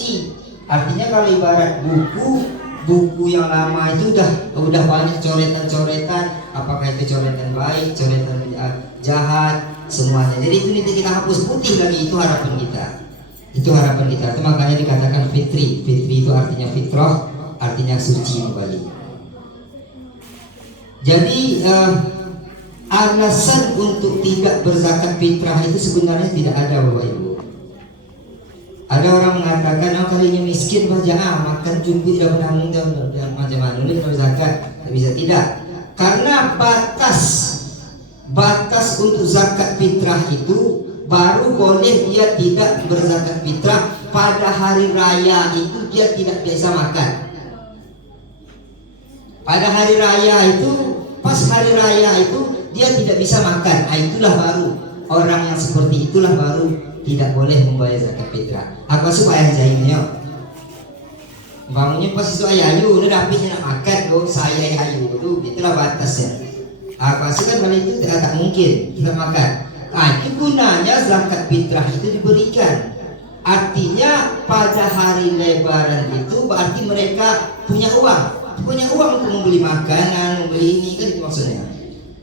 suci. Artinya kalau ibarat buku yang lama itu udah banyak coretan-coretan, apakah itu coretan baik, coretan jahat, semuanya. Jadi itu nanti kita hapus putih lagi, itu harapan kita. Itu harapan kita. Itu makanya dikatakan fitri. Fitri itu artinya fitrah, artinya suci kembali. Jadi alasan untuk tidak berzakat fitrah itu sebenarnya tidak ada, Bapak Ibu. Ada orang mengatakan, oh kalau ini miskin baca makan cumi tidak menanggung dan macam-macam ini kalau zakat tidak bisa, tidak. Karena batas untuk zakat fitrah itu baru boleh dia tidak berzakat fitrah pada hari raya, itu dia tidak biasa makan. Pada hari raya itu, pas hari raya itu dia tidak bisa makan. Itulah baru orang yang seperti itulah baru tidak boleh membayar zakat fitrah. Aku supaya jahilnya bangunnya pas itu ayu udah dapatnya nak makan dong, saya ayu itulah batasnya. Aku kan kalau itu tak mungkin kita makan. Itu gunanya zakat fitrah itu diberikan. Artinya pada hari lebaran itu berarti mereka punya uang untuk membeli makanan, membeli ini, kan itu maksudnya.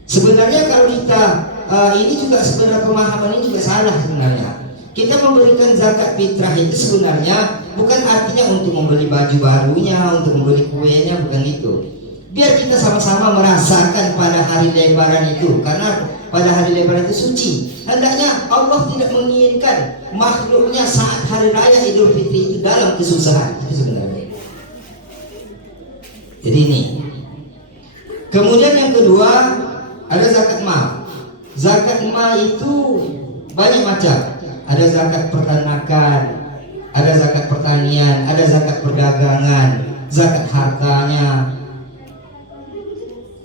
Sebenarnya kalau kita ini juga sebenarnya pemahaman ini juga salah sebenarnya. Kita memberikan zakat fitrah itu sebenarnya bukan artinya untuk membeli baju barunya, untuk membeli kuenya, bukan itu. Biar kita sama-sama merasakan pada hari lebaran itu, karena pada hari lebaran itu suci. Hendaknya Allah tidak menginginkan makhluknya saat hari raya Idul Fitri itu dalam kesusahan. Itu sebenarnya. Jadi ini. Kemudian yang kedua ada zakat mal. Zakat mal itu banyak macam. Ada zakat peternakan, ada zakat pertanian, ada zakat perdagangan, zakat hartanya,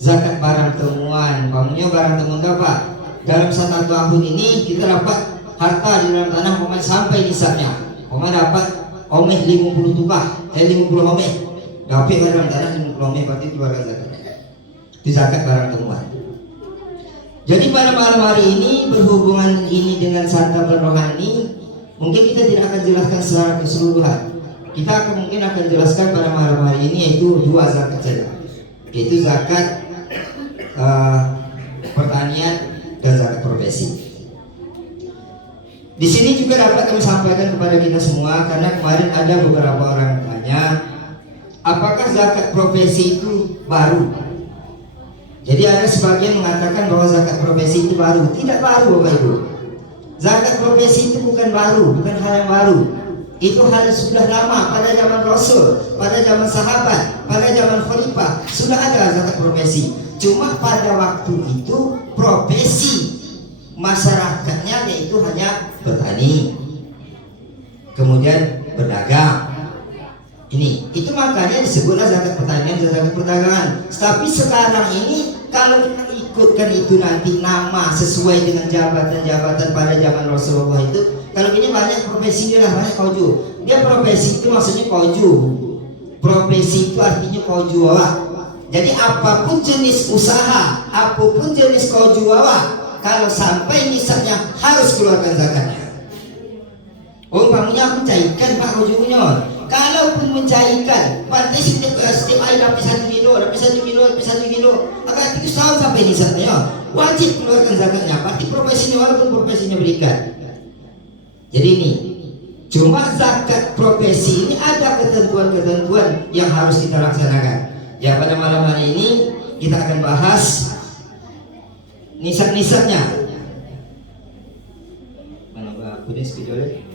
zakat barang temuan. Bangunnya barang temuan apa? Dalam 1 tahun ini kita dapat harta di dalam tanah sampai nisabnya. Dapat omeh 50 tukah, 50 omeh. Dapat dalam tanah 50 omeh, berarti itu barang zakat. Itu zakat barang temuan. Jadi pada malam hari ini berhubungan ini dengan santapan rohani, mungkin kita tidak akan jelaskan secara keseluruhan. Kita mungkin akan jelaskan pada malam hari ini yaitu 2 zakat saja, yaitu zakat pertanian dan zakat profesi. Di sini juga dapat kami sampaikan kepada kita semua, karena kemarin ada beberapa orang tanya, apakah zakat profesi itu baru? Jadi ada sebagian mengatakan bahwa zakat profesi itu baru. Tidak baru, Bapak Ibu. Zakat profesi itu bukan baru, bukan hal yang baru. Itu hal yang sudah lama, pada zaman Rasul, pada zaman sahabat, pada zaman khalifah sudah ada zakat profesi. Cuma pada waktu itu profesi masyarakatnya yaitu hanya bertani, kemudian berdagang. Itu makanya disebutlah zakat pertanian dan zakat perdagangan. Tapi sekarang ini kalau kita ikutkan itu nanti nama sesuai dengan jabatan-jabatan pada zaman Rasulullah itu, kalau ini banyak profesi dia lah, banyak koju. Dia profesi itu maksudnya koju. Profesi itu artinya koju awak. Jadi apapun jenis usaha, apapun jenis koju awak, kalau sampai nisabnya harus keluarkan zakatnya. Umpamanya aku cairkan Pak kojunya. Kalaupun mencairkan, berarti setiap air dapat 1 kilo, dapat 1 kilo, akan 3 tahun sampai nisabnya, wajib keluarkan zakatnya. Berarti profesinya walaupun profesinya berikan. Jadi ini, cuma zakat profesi ini ada ketentuan-ketentuan yang harus kita laksanakan. Ya, pada malam hari ini kita akan bahas nisab-nisabnya. Mana Pak Kunis videonya?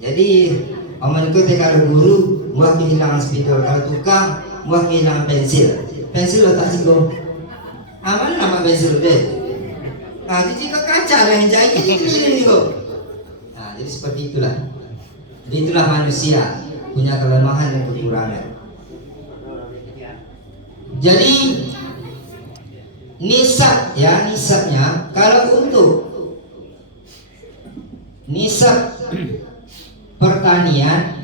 Jadi omonku kalau guru muak kehilangan spidol, kalau tukang muak kehilangan pensil. Pensil letak singgung. Mana nama pensil deh? Jadi jika kaca lah yang jahit ini kok. Nah, jadi seperti itulah. Jadi itulah manusia punya kelemahan dan kekurangan. Jadi nisab ya, nisabnya kalau untuk nisab pertanian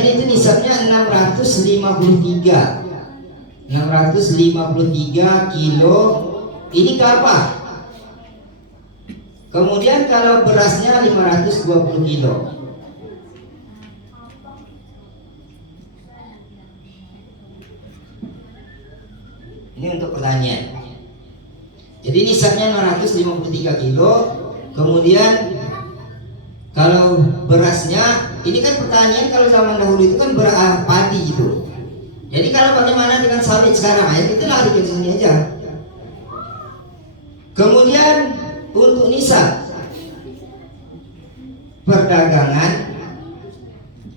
itu nisabnya 653 kilo. Ini ke apa? Kemudian kalau berasnya 520 kilo. Ini untuk pertanian. Jadi nisabnya 653 kilo. Kemudian kalau berasnya, ini kan pertanian kalau zaman dahulu itu kan padi gitu. Jadi kalau bagaimana dengan sawit sekarang, ya kita lari ke sini aja. Kemudian untuk nisab perdagangan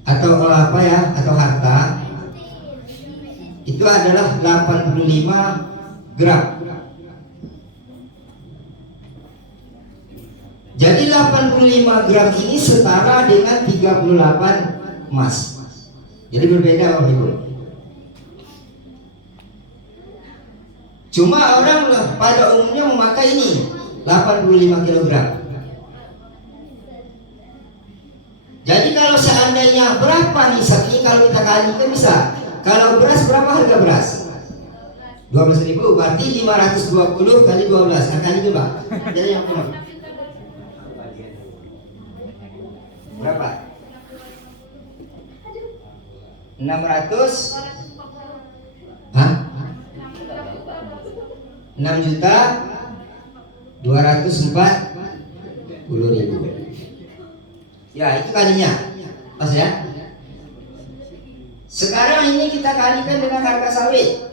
atau apa ya, atau harta itu adalah 85 gram. Jadi 85 gram ini setara dengan 38 emas. Jadi berbeda Bapak Ibu. Cuma orang pada umumnya memakai ini 85 kilogram. Jadi kalau seandainya berapa nisab ini, kalau kita kalikan bisa. Kalau beras berapa harga beras? 12.000, berarti 520 kali 12. Kali coba. Jadi yang benar. Berapa? 600? Hah? 6.240.000. Ya, itu kalinya. Pas ya. Sekarang ini kita kalikan dengan harga sawit.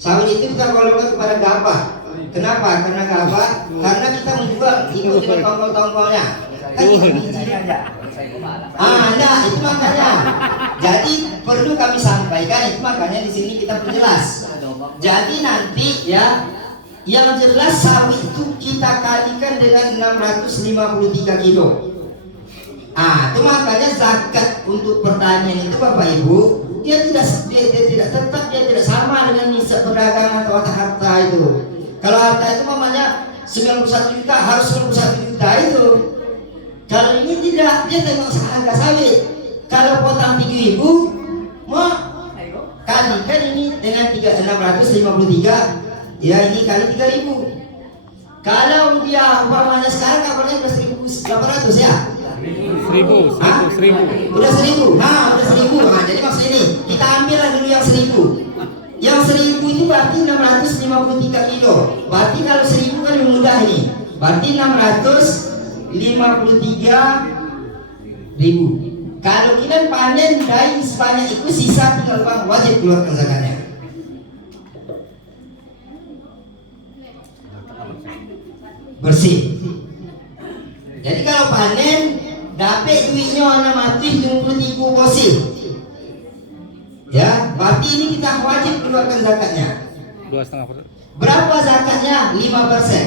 Sawit itu kita golongkan kepada gabah. Kenapa? Karena gabah, karena kita menjual itu dengan tongkol-tongkolnya. Kan nah, itu makanya. Jadi perlu kami sampaikan, itu makanya di sini kita perjelas. Jadi nanti ya, yang jelas sawit itu kita kalikan dengan 653 kilo. Itu makanya zakat untuk pertanian itu Bapak Ibu, dia tidak tetap, dia tidak sama dengan nisab perdagangan atau harta itu. Kalau harta itu namanya 91 juta harus 91 juta itu. Kalau ini tidak, dia tengok harga sawit. Kalau potong 3.000, mau kalikan ini dengan 653, ya ini kali 3.000. Kalau dia umpamanya sekarang kabarnya udah 1.800 ya. 1.000. Udah 1.000. Nah, udah 1.000. Nah, jadi maksud ini kita ambillah dulu yang 1.000. Yang 1.000 itu berarti 653 kilo. Berarti kalau 1.000 kan lebih mudah ini. Berarti 653.000. Kalau kita panen dari sebanyak itu, sisa tinggal uang, wajib keluarkan zakatnya. Bersih. Jadi kalau panen dapat duitnya anak mati 73 bosi. Ya, berarti ini kita wajib keluarkan zakatnya. 2,5%. Berapa zakatnya? 5%.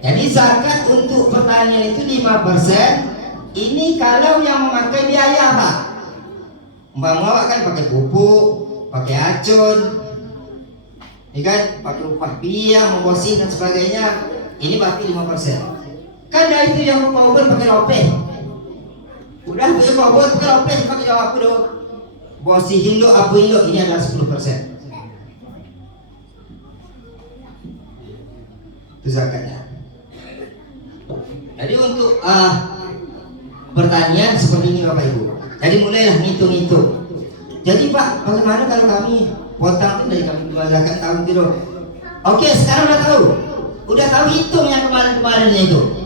Jadi zakat untuk pertanian itu 5%. Ini kalau yang memakai biaya Pak. Umpama kan pakai pupuk, pakai acun, ini kan pakai upah biaya, membosi dan sebagainya. Ini berarti 5%. Kan dari itu yang mau pakai ropeh. Udah punya kobot pakai ropeh, pakai jawab aku dong. Bosi hindo, abu hindo, ini adalah 10%. Itu zakatnya. Jadi untuk pertanian seperti ini Bapak Ibu. Jadi mulailah ngitung-ngitung. Jadi Pak, bagaimana kalau kami potong itu dari kami jual zakat tahun itu? Oke, sekarang udah tahu. Udah tahu hitung yang kemarin-kemarinnya itu.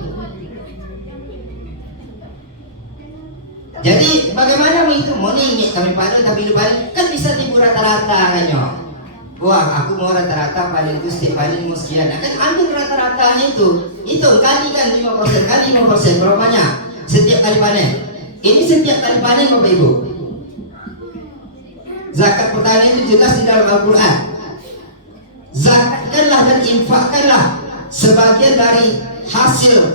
Jadi bagaimana menghitung? Mau nih kami panen tapi panen kan bisa tipu rata-rata kan yo. Wah, aku mau rata-rata panen itu setiap panen mau sekian. Nah, kan ambil rata-ratanya itu kali kan 5% kali 5% berapa banyak? Setiap kali panen. Ini setiap kali panen Bapak Ibu. Zakat pertanian itu jelas di dalam Al-Quran. Zakatkanlah dan infakkanlah sebagian dari hasil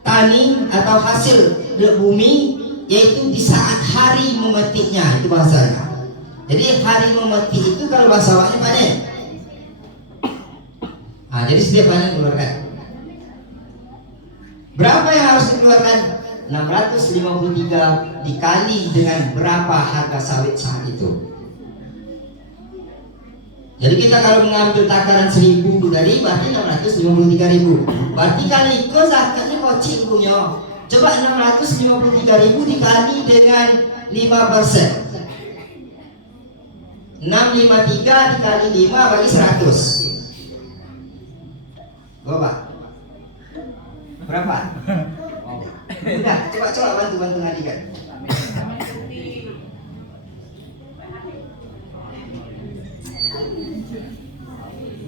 tani atau hasil bumi, yaitu di saat hari memetiknya, itu bahasanya. Jadi hari memetik itu kalau bahasa awaknya panen. Jadi setiap panen keluarkan. Berapa yang harus dikeluarkan? 653 dikali dengan berapa harga sawit saat itu. Jadi kita kalau mengambil takaran 1000 tadi berarti 653.000. Berarti kali ke zakatnya kocik punya. Coba 653.000 dikali dengan 5%. 653 dikali 5 bagi 100. Berapa? Udah, coba bantu ngadikan.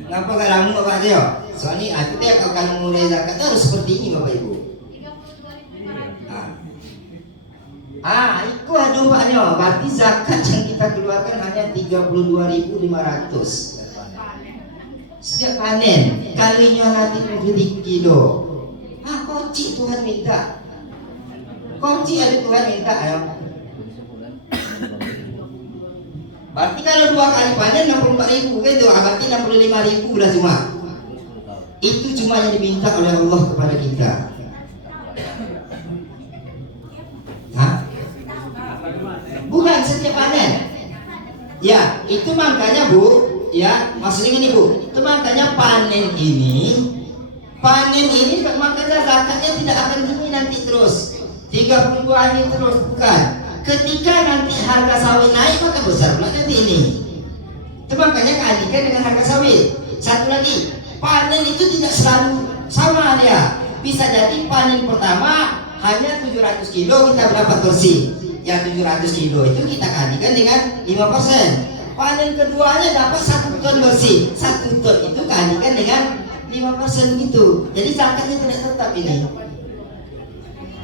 Ngapa gak ramu Bapak Teo? Soalnya aku teh kalau mulai zakat harus seperti ini Bapak Ibu. Itu aduh Pak Nyo. Berarti zakat yang kita keluarkan hanya 32.500 setiap panen. Kalinya nanti 23 kilo. Koci Tuhan minta. Koci ada Tuhan minta ayo. Berarti kalau 2 kali panen 64.000 gitu, berarti 65.000 udah cuma. Itu cuma yang diminta oleh Allah kepada kita. Bukan setiap panen. Ya, itu makanya Bu, ya, maksudnya gini Bu, itu makanya panen ini makanya zakatnya tidak akan gini nanti terus 32 hari terus, bukan. Ketika nanti harga sawit naik maka besar pula nanti ini. Itu makanya keadikan dengan harga sawit. Satu lagi, panen itu tidak selalu sama dia. Bisa jadi panen pertama hanya 700 kilo kita dapat bersih. Yang 700 kilo itu kita kalikan dengan 5%. Panen keduanya dapat 1 ton bersih. 1 ton itu kalikan dengan 5% gitu. Jadi zakatnya tidak tetap ini.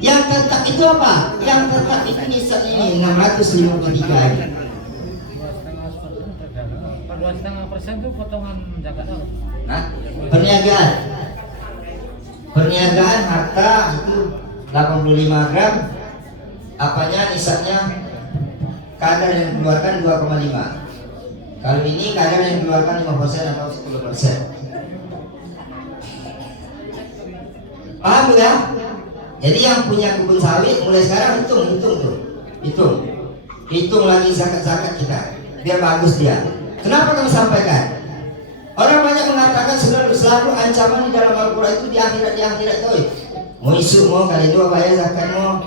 Yang tetap itu apa? Yang tetap itu nisab ini 653. 2,5% itu potongan zakat apa? Perniagaan. Perniagaan harta itu 85 gram. Apanya nisabnya? Kadar yang dikeluarkan 2,5. Kalau ini kadar yang dikeluarkan 5% atau 10%. Paham ya? Jadi yang punya kebun sawit mulai sekarang hitung tuh. Hitung lagi zakat kita biar bagus dia. Kenapa kami sampaikan? Orang banyak mengatakan selalu ancaman di dalam Al-Quran itu di akhirat tuh. Mau isu mau kali dua bayar zakat mau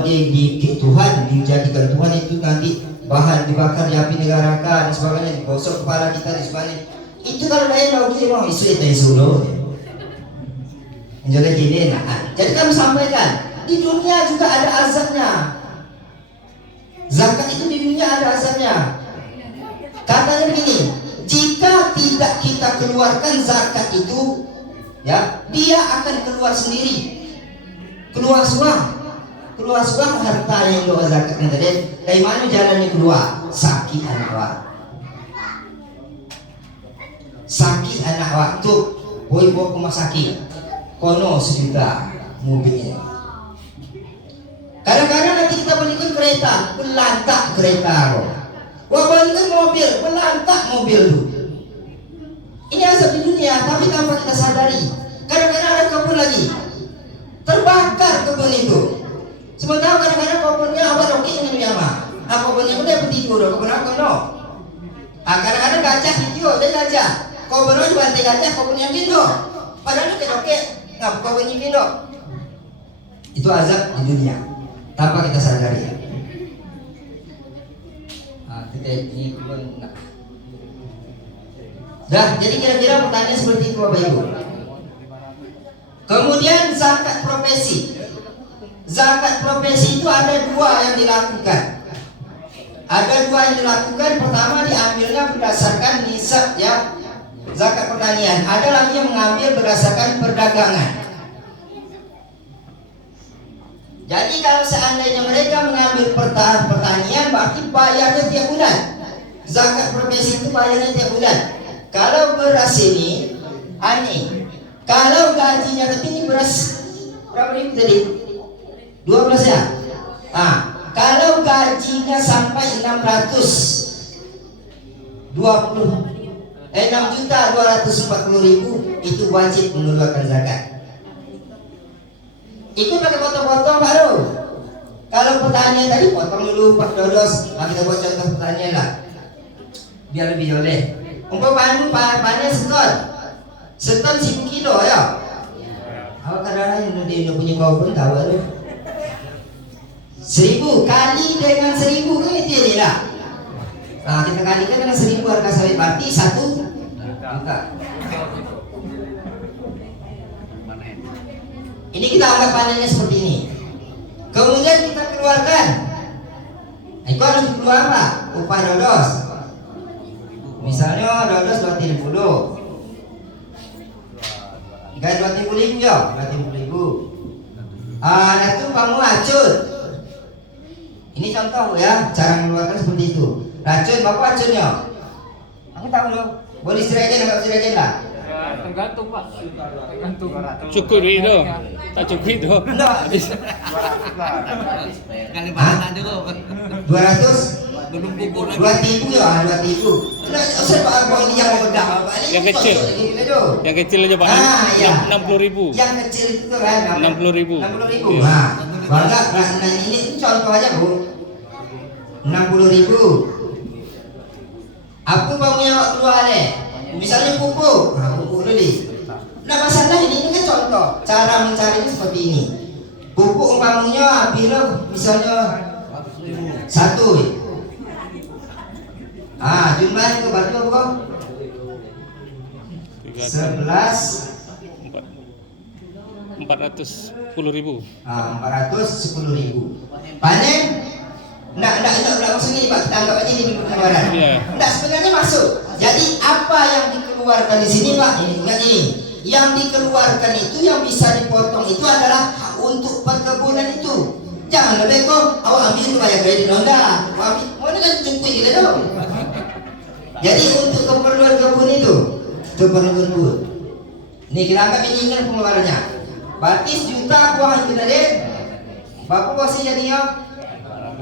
di Tuhan dijadikan Tuhan itu nanti bahan dibakar di api neraka dan sebagainya, digosok kepala kita di sebagainya. Itu kalau lain lagi mau isu loh. Jadi gini, jadi kami sampaikan di dunia juga ada azabnya. Zakat itu di dunia ada azabnya. Katanya begini, jika tidak kita keluarkan zakat itu, ya dia akan keluar sendiri, keluar suang harta yang doa zakat yang tadi. Dari mana jalannya keluar? Sakit anak waktu, boy bawa ke rumah sakit. Kono 1 juta mobilnya. Kadang-kadang nanti kita belikan kereta, belantak kereta. Wah belikan mobil, belantak mobil tu. Ini azab di dunia, tapi tanpa kita sadari. Kadang-kadang ada kebun lagi, terbakar kebun itu. Sementara kadang-kadang kebunnya awal oke dengan yama. Kebunnya udah petidur, kebun apa no? Kadang-kadang gajah video, dia gajah. Kebun itu bantai gajah, kebunnya gitu. Padahal oke. Nggak buka bunyi kilo. Itu azab di dunia tanpa kita sadari. Kita ini jadi kira-kira pertanyaan seperti itu Bapak Ibu. Kemudian zakat profesi. Zakat profesi itu ada 2 yang dilakukan. Pertama diambilnya berdasarkan nisab ya. Zakat pertanian, ada lagi yang mengambil berdasarkan perdagangan. Jadi kalau seandainya mereka mengambil pertanian, berarti bayarnya tiap bulan. Zakat profesi itu bayarnya tiap bulan. Kalau beras ini, kalau gajinya, tapi ini beras berapa ribu tadi? 12 ya. Kalau gajinya sampai 6.240.000 itu wajib mengeluarkan zakat. Ikut pakai potong-potong baru. Kalau pertanian tadi potong dulu 4 dodos. Kita buat contoh pertanian lah, biar lebih oleh. Umpamanya panen seton 1000 kilo ya. Awak kadang-kadang dia punya kau pun tahu ada 1000 kali dengan 1000 kan itu ya lah. Nah, kita kalikan dengan 1000 harga sawit berarti 1 juta. Ini kita anggap panennya seperti ini. Kemudian kita keluarkan. Itu harus dikeluar Pak, upah dodos. Misalnya dodos 230. Jika 230.000 ya, 230.000. Nah itu kamu racun. Ini contoh ya, cara mengeluarkan seperti itu. Racun, bapak racunnya. Aku tahu loh. Boleh istirahatkan, nggak istirahatkan lah. Tergantung Pak, tergantung. Cukup itu, tak cukup itu. Enggak. Kali mana dulu? 200. Belum kubur lagi. 2.000 ya, 2.000. Nah, usah Pak Abang ini yang bedak. Yang kecil. Yang kecil aja Pak. Iya. 60.000. Yang kecil itu kan 60.000. 60.000. Iya. Nah, bangga. Nah, ini contoh aja Bu. 60.000. Aku bangun yang keluar deh. Misalnya pupuk. Nah, pupuk dulu. Nah, masalah ini kan contoh. Cara mencarinya seperti ini. Pupuk umpamanya bila misalnya 1. Jumlah itu berarti apa? 11 410.000. 410.000. Panen? Enggak maksudnya ini Pak, kita anggap aja ini pengeluaran. Iya. Enggak, sebenarnya masuk. Jadi apa yang dikeluarkan di sini Pak? Ini ingat ini. Yang dikeluarkan itu yang bisa dipotong itu adalah hak untuk perkebunan itu. Jangan lebih kok awak ambil itu bayar kredit enggak. Mana kan cukup gitu dong. Jadi untuk keperluan kebun itu keperluan kebun. Ini kita anggap ini kan pengeluarannya. Berarti sejuta uang kita deh. Bapak pasti jadinya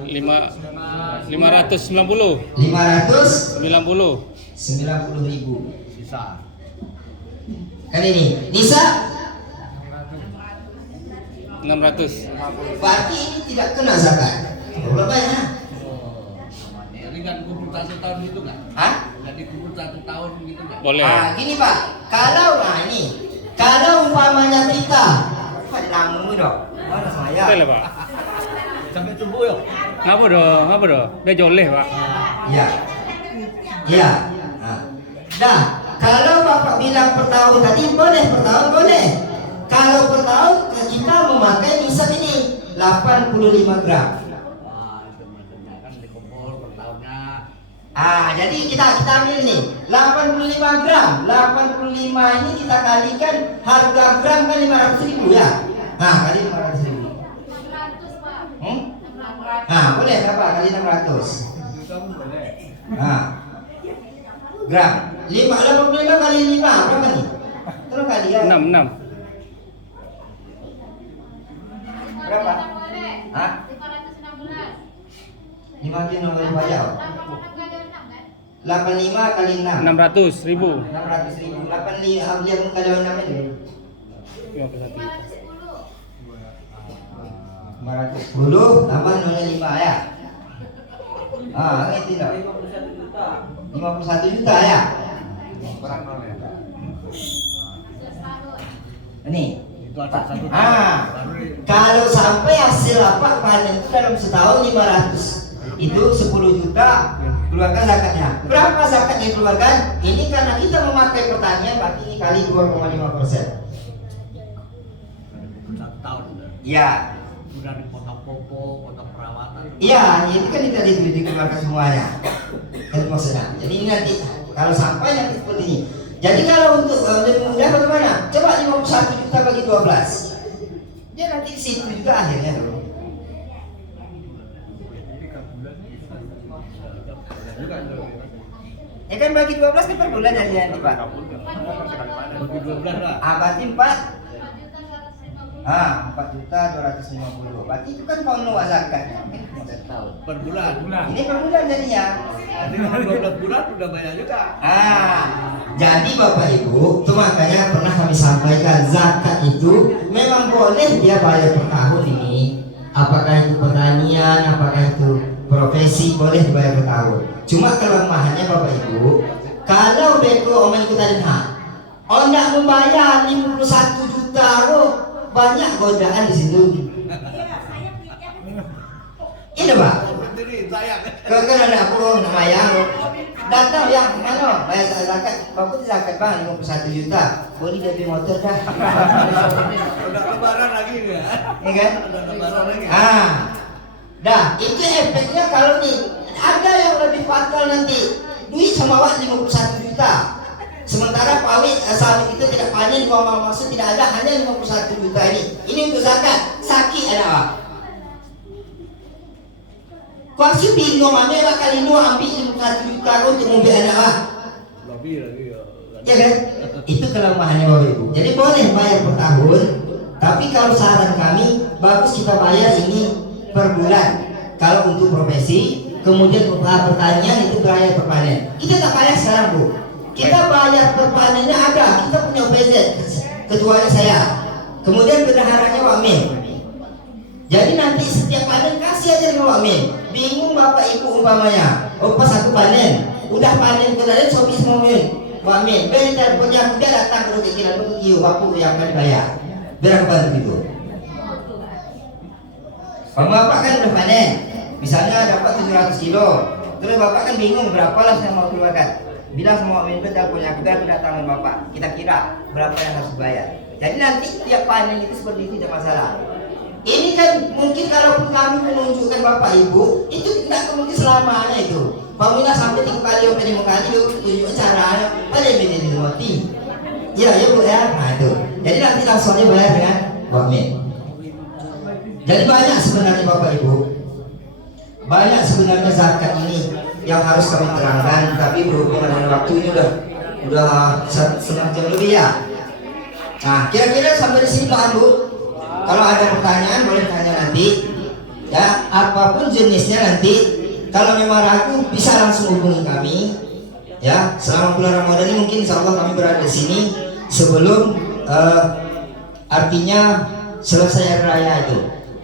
590. 590.000 Sisa. kan ini. Nisa 600. berarti ini tidak kena zakat. Berapa ya? Ini kan kubur 1 tahun gitu nggak? Hah? Jadi kubur 1 tahun gitu nggak? Boleh. Gini Pak, kalau kalau umpamanya kita lamu dong, mana saya? Boleh Pak. Sampai subuh ya? Ngapa dong? Dia joleh Pak. Iya. Iya. Nah, kalau Bapak bilang per tahun tadi boleh, per tahun boleh. Kalau per tahun kita memakai misal ini 85 gram. Wah, itu maksudnya kan dikumpul per tahunnya. Jadi kita ambil nih 85 gram. 85 ini kita kalikan harga gram kan 500.000 ya. Nah, kali 500.000. Boleh berapa kali 600? Gram. 85 kali 5 berapa nih? Terus kali ya. 6. Berapa? 5 kali nomor bayar. 85 kali 6. 600.000. 600.000. 85 yang kali 6 itu. 510 tambah 05 ya. Itu tidak. 51 juta ya. Ini. Itu ada 1 tahun. Kalau sampai hasil panen itu dalam setahun 500, itu 10 juta keluarkan zakatnya. Berapa zakat yang dikeluarkan? Ini karena kita memakai pertanian berarti ini kali 2,5%. 1 tahun. Iya. Sudah dipotong pupuk, potong perawatan. Iya, ini kan tadi itu dikeluarkan semuanya. Itu maksudnya. Jadi ini nanti kalau sampai nanti seperti ini. Jadi kalau untuk lebih mudah bagaimana? Coba 51 juta bagi 12. Dia nanti di situ juga akhirnya tuh. Ya kan bagi 12 kan per bulan nanti Pak. Bagi 12 lah. Berarti 4.250. Berarti itu kan mau nuwa zakatnya. Per bulan. Ini per bulan jadinya. Jadi kalau 12 bulan sudah banyak juga. Jadi Bapak Ibu, itu makanya pernah kami sampaikan zakat itu memang boleh dia bayar per tahun ini. Apakah itu pertanian, apakah itu profesi, boleh dibayar per tahun. Cuma kelemahannya Bapak Ibu, Kalau beko omen kita dengar, nak membayar 51 juta kok banyak godaan di situ. Iya Pak. Jadi saya Kan ada aku namanya datang yang mana bayar zakat, bapak itu zakat bang 51 juta, boleh jadi motor dah. udah lebaran lagi ya. Iya kan? Udah lebaran lagi. Dah itu efeknya kalau nih ada yang lebih fatal nanti duit sama wak 51 juta. Sementara pawit sawit itu tidak panen, maksud tidak ada, hanya 51 juta ini. Ini untuk zakat, sakit ada Pak. Pasti bingung mana lah kali ini ambil 51 juta untuk mobil anak Pak. Lebih lagi ya. Ya kan? Itu kelemahannya Bapak Ibu. Jadi boleh bayar per tahun, tapi kalau saran kami bagus kita bayar ini per bulan. Kalau untuk profesi, kemudian usaha pertanian itu bayar per panen. Kita tak bayar sekarang Bu. Kita bayar per panennya ada. Kita punya OPZ, ketuanya saya. Kemudian bendaharanya Pak Min. Jadi nanti setiap panen kasih aja dengan Pak Min. Bingung Bapak Ibu umpamanya, oh pas aku panen, udah panen kemarin sopi semua Min. Pak Min, biar punya dia datang ke kira begitu, bapak yang akan dibayar. Biar aku bantu gitu. Bapak kan udah panen, misalnya dapat 700 kilo, terus Bapak kan bingung berapa lah yang mau keluarkan. Bilang sama Min, betul punya aku datang dengan Bapak, kita kira berapa yang harus dibayar. Jadi nanti tiap panen itu seperti itu tidak masalah. Ini kan mungkin kalau kami menunjukkan Bapak Ibu itu tidak mungkin selamanya itu. Pamina sampai 3 kali atau 5 kali itu tunjuk caranya pada ini mati. Iya ya Bu ya. Nah itu. Jadi nanti langsung aja bayar dengan Pak Min. Jadi banyak sebenarnya Bapak Ibu. Banyak sebenarnya zakat ini yang harus kami terangkan, tapi berhubungan dengan waktu ini udah setengah jam lebih ya. Nah kira-kira sampai di sini Pak Bu. Kalau ada pertanyaan boleh tanya nanti, ya apapun jenisnya nanti. Kalau memang ragu bisa langsung hubungi kami, ya. Selama bulan Ramadan ini mungkin Insya Allah kami berada di sini sebelum artinya selesai hari raya itu.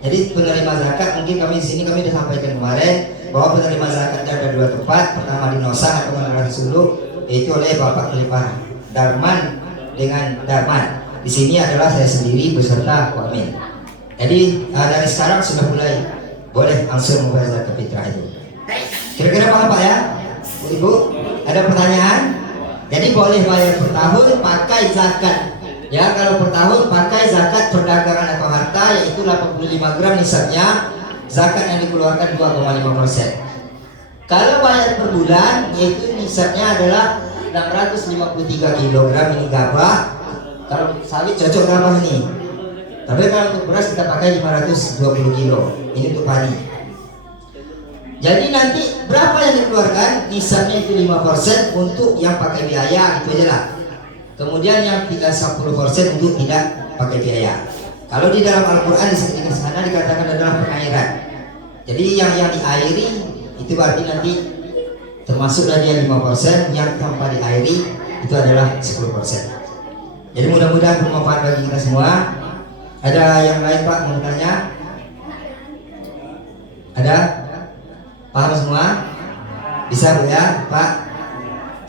Jadi penerima zakat mungkin kami di sini kami sudah sampaikan kemarin bahwa penerima zakat ada 2 tempat, pertama di Nosa atau Menara Sulu, yaitu oleh Bapak Khalifah Darman dengan Darman. Di sini adalah saya sendiri beserta Pak Min. Jadi dari sekarang sudah mulai boleh langsung membayar zakat fitrah itu. Kira-kira apa Pak ya? Bu Ibu, ada pertanyaan? Jadi boleh bayar per tahun pakai zakat. Ya kalau per tahun pakai zakat perdagangan atau harta yaitu 85 gram nisabnya, zakat yang dikeluarkan 2,5%. Kalau bayar per bulan yaitu nisabnya adalah 653 kg ini gabah. Kalau sawit cocok gabah ini. Tapi kalau untuk beras kita pakai 520 kilo. Ini untuk padi. Jadi nanti berapa yang dikeluarkan? Nisabnya itu 5% untuk yang pakai biaya, itu aja lah. Kemudian yang 10% untuk tidak pakai biaya. Kalau di dalam Al-Quran di sana dikatakan adalah pengairan. Jadi yang diairi itu berarti nanti termasuklah dia 5%, yang tanpa diairi itu adalah 10%. Jadi mudah-mudahan bermanfaat bagi kita semua. Ada yang lain Pak mau bertanya? Ada? Paham semua? Bisa Bu ya Pak?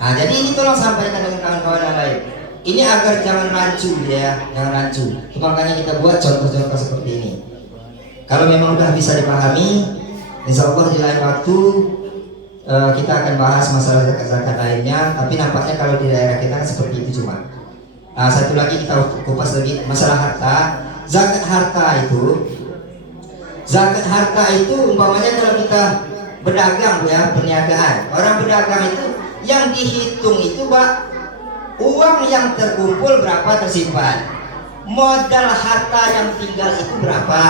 Nah jadi ini tolong sampaikan dengan kawan-kawan yang lain. Ini agar jangan rancu ya, jangan rancu. Makanya kita buat contoh-contoh seperti ini. Kalau memang udah bisa dipahami, Insya Allah di lain waktu kita akan bahas masalah zakat-zakat lainnya. Tapi nampaknya kalau di daerah kita kan seperti itu cuma. Nah satu lagi kita kupas lagi masalah harta. Zakat harta itu umpamanya kalau kita berdagang ya, perniagaan. Orang berdagang itu yang dihitung itu Pak, uang yang terkumpul berapa tersimpan, modal harta yang tinggal itu berapa,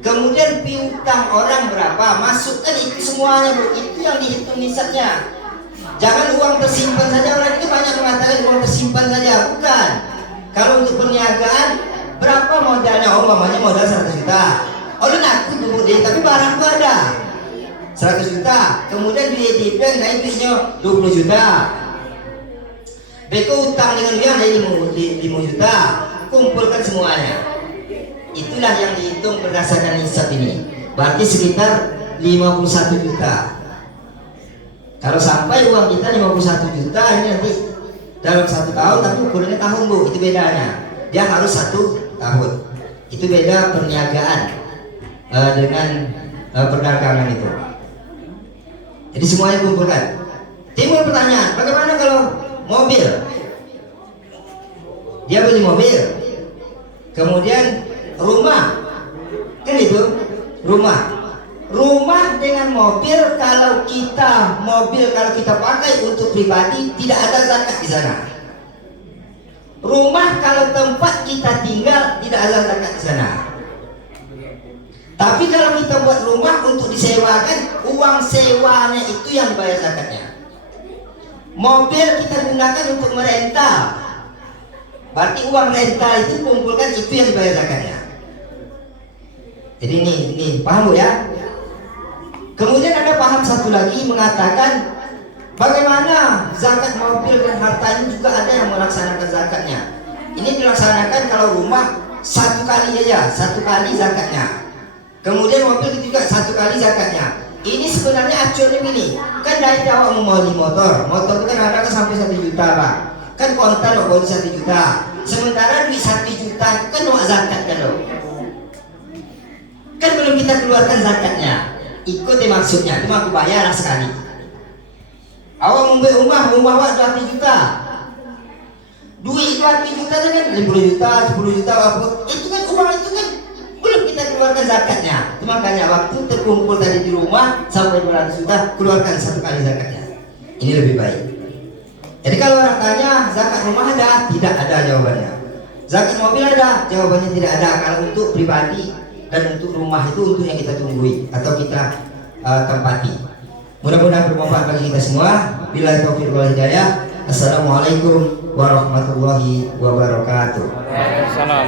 kemudian piutang orang berapa, masukkan itu semuanya Bu, itu yang dihitung nisabnya. Jangan uang tersimpan saja, orang ini banyak mengatakan uang tersimpan saja, bukan. Kalau untuk perniagaan berapa modalnya? Oh mamanya modal 100 juta. Oh lu ngaku dulu deh, tapi barangku ada 100 juta. Kemudian di bank naik duitnya 20 juta. Beko utang dengan dia naik 5 juta. Kumpulkan semuanya. Itulah yang dihitung berdasarkan nisab ini. Berarti sekitar 51 juta. Kalau sampai uang kita 51 juta ini nanti dalam 1 tahun, tapi ukurannya tahun Bu, itu bedanya. Dia harus 1 tahun. Itu beda perniagaan dengan perdagangan itu. Jadi semuanya kumpulkan. Timbul pertanyaan, bagaimana kalau mobil? Dia beli mobil, kemudian rumah, kan itu rumah dengan mobil. Kalau kita pakai untuk pribadi, tidak ada zakat di sana. Rumah kalau tempat kita tinggal, tidak ada zakat di sana. Tapi kalau kita buat rumah untuk disewakan, uang sewanya itu yang dibayar zakatnya. Mobil kita gunakan untuk merental, berarti uang rental itu kumpulkan, itu yang dibayar zakatnya. Jadi ini paham Bu ya? Kemudian ada paham satu lagi mengatakan, bagaimana zakat mobil dan harta ini juga ada yang melaksanakan zakatnya. Ini dilaksanakan kalau rumah 1 kali aja, 1 kali zakatnya. Kemudian mobil juga 1 kali zakatnya. Ini sebenarnya acuannya ini. Kan dari awak mau beli motor itu kan ada sampai 1 juta Pak. Kan kontan mau beli 1 juta. Sementara duit 1 juta itu kan mau zakat kan loh. Kan belum kita keluarkan zakatnya. Ikut maksudnya, cuma aku bayar sekali. Awak mau beli rumah awak 20 juta. Duit 20 juta kan 50 juta, 10 juta, 20. Itu kan uang itu kan belum kita keluarkan zakatnya. Itu makanya waktu terkumpul tadi di rumah sampai 200 juta, keluarkan 1 kali zakatnya. Ini lebih baik. Jadi kalau orang tanya zakat rumah ada, tidak ada jawabannya. Zakat mobil ada, jawabannya tidak ada. Kalau untuk pribadi dan untuk rumah itu untuk yang kita tunggui atau kita tempati. Mudah-mudahan bermanfaat bagi kita semua. Billahi taufiq wal hidayah. Assalamualaikum warahmatullahi wabarakatuh. Waalaikumsalam.